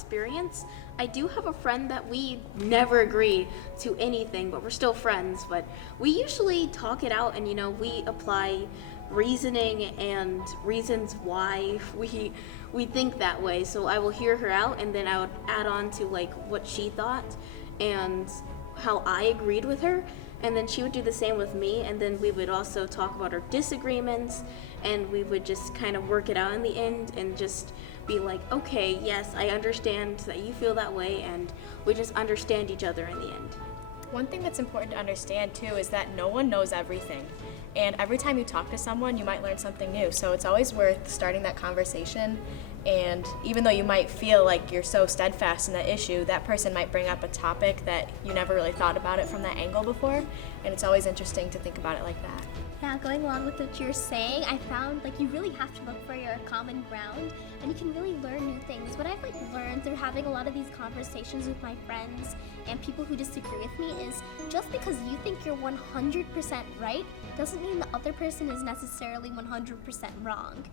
experience. I do have a friend that we never agree to anything, but we're still friends. But we usually talk it out, and we apply reasoning and reasons why we think that way. So I will hear her out, and then I would add on to like what she thought and how I agreed with her, and then she would do the same with me, and then we would also talk about our disagreements, and we would just kind of work it out in the end and just be like, okay, yes, I understand that you feel that way, and we just understand each other in the end. One thing that's important to understand too is that no one knows everything. And every time you talk to someone, you might learn something new. So it's always worth starting that conversation. And even though you might feel like you're so steadfast in that issue, that person might bring up a topic that you never really thought about it from that angle before. And it's always interesting to think about it like that. Yeah, going along with what you're saying, I found you really have to look for your common ground, and you can really learn new things. What I've learned through having a lot of these conversations with my friends and people who disagree with me is just because you think you're 100% right doesn't mean the other person is necessarily 100% wrong.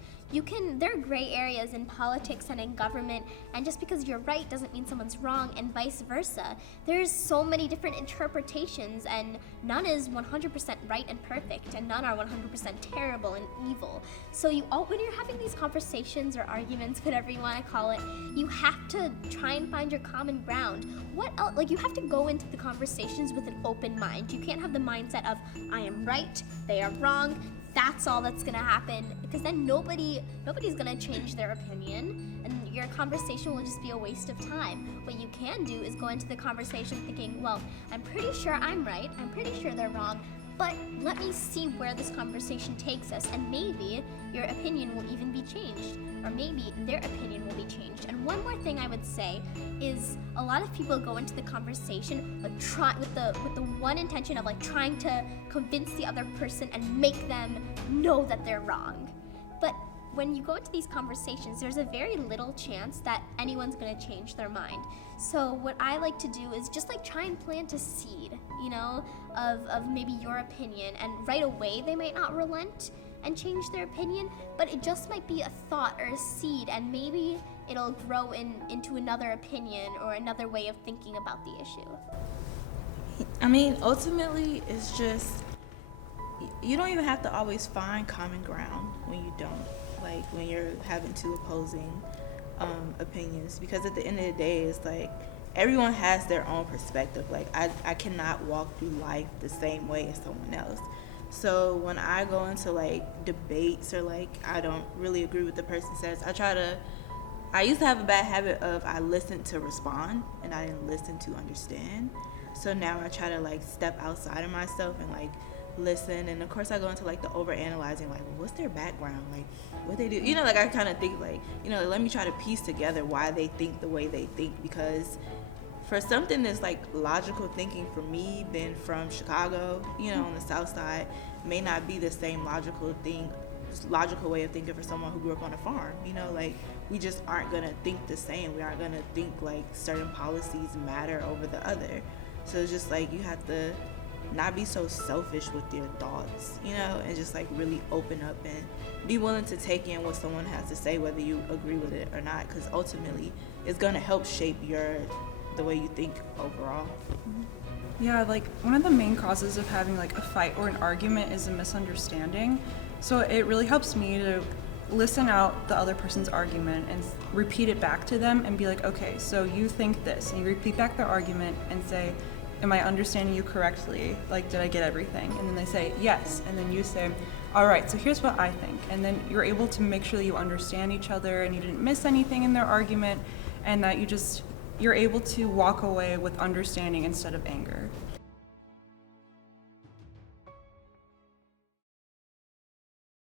There are gray areas in politics and in government, and just because you're right doesn't mean someone's wrong, and vice versa. There's so many different interpretations, and none is 100% right and perfect, and none are 100% terrible and evil. So when you're having these conversations or arguments, whatever you want to call it, you have to try and find your common ground. What else? You have to go into the conversations with an open mind. You can't have the mindset of, I am right, they are wrong, that's all that's gonna happen, because then nobody's gonna change their opinion, and your conversation will just be a waste of time. What you can do is go into the conversation thinking, well, I'm pretty sure I'm right, I'm pretty sure they're wrong, but let me see where this conversation takes us, and maybe your opinion will even be changed, or maybe their opinion will be changed. And one more thing I would say is a lot of people go into the conversation with the one intention of trying to convince the other person and make them know that they're wrong. But when you go into these conversations, there's a very little chance that anyone's going to change their mind. So what I like to do is just try and plant a seed, of maybe your opinion, and right away they might not relent and change their opinion, but it just might be a thought or a seed, and maybe it'll grow into another opinion or another way of thinking about the issue. I mean, ultimately, it's just, you don't even have to always find common ground when you don't, when you're having two opposing opinions, because at the end of the day, it's everyone has their own perspective. I cannot walk through life the same way as someone else. So when I go into debates or I don't really agree with the person says, I used to have a bad habit of I listened to respond and I didn't listen to understand. So now I try to step outside of myself and listen, and of course I go into the overanalyzing, what's their background, what they do, I kind of think let me try to piece together why they think the way they think, because for something that's logical thinking for me, being from Chicago, on the south side, may not be the same logical way of thinking for someone who grew up on a farm. We just aren't gonna think the same. We aren't gonna think certain policies matter over the other. So it's just you have to not be so selfish with your thoughts, and just really open up and be willing to take in what someone has to say, whether you agree with it or not, because ultimately it's gonna help shape the way you think overall. Yeah, one of the main causes of having a fight or an argument is a misunderstanding. So it really helps me to listen out the other person's argument and repeat it back to them and be okay, so you think this, and you repeat back their argument and say, am I understanding you correctly? Did I get everything? And then they say, yes. And then you say, all right, so here's what I think. And then you're able to make sure that you understand each other and you didn't miss anything in their argument, and that you're able to walk away with understanding instead of anger.